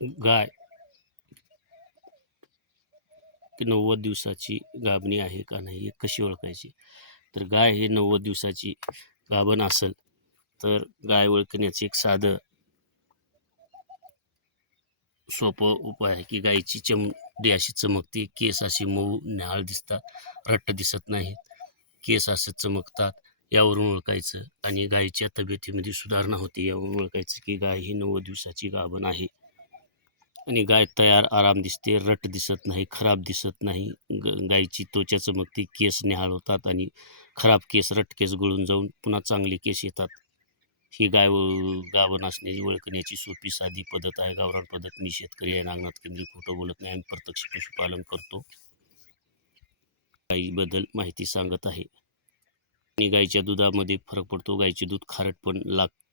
गाय 90 दिवसाची गाभणी आहे का नाही हे कशी ओळखायची? तर गाय ही 90 दिवसाची गाभण असेल तर गाय ओळखण्याचं एक साधं सोपं उपाय आहे की गायीची चमडी अशी चमकते, केस अशी मऊ न्याहाळ दिसतात, रट्ट दिसत नाहीत, केस असे चमकतात, यावरून ओळखायचं. आणि गायीच्या तब्येतीमध्ये सुधारणा होते, यावरून ओळखायचं की गाय ही 90 दिवसाची गाभण आहे. आणि गाय तयार आराम दिसते, रट दिसत नाही, खराब दिसत नाही. गायीची त्वचा चमकते, केस निहाळ होतात आणि खराब केस, रट केस गळून जाऊन पुन्हा चांगले केस येतात. ही गाय गाभण असण्याची ओळखण्याची सोपी साधी पद्धत आहे, गावरान पद्धत. मी शेतकरी आहे, नांगरात केंद्रित, खोटं बोलत नाही. आम्ही प्रत्यक्ष पशुपालन करतो. गायीबद्दल माहिती सांगत आहे. आणि गायीच्या दुधामध्ये फरक पडतो. गायीचे दूध खारट पण लागते.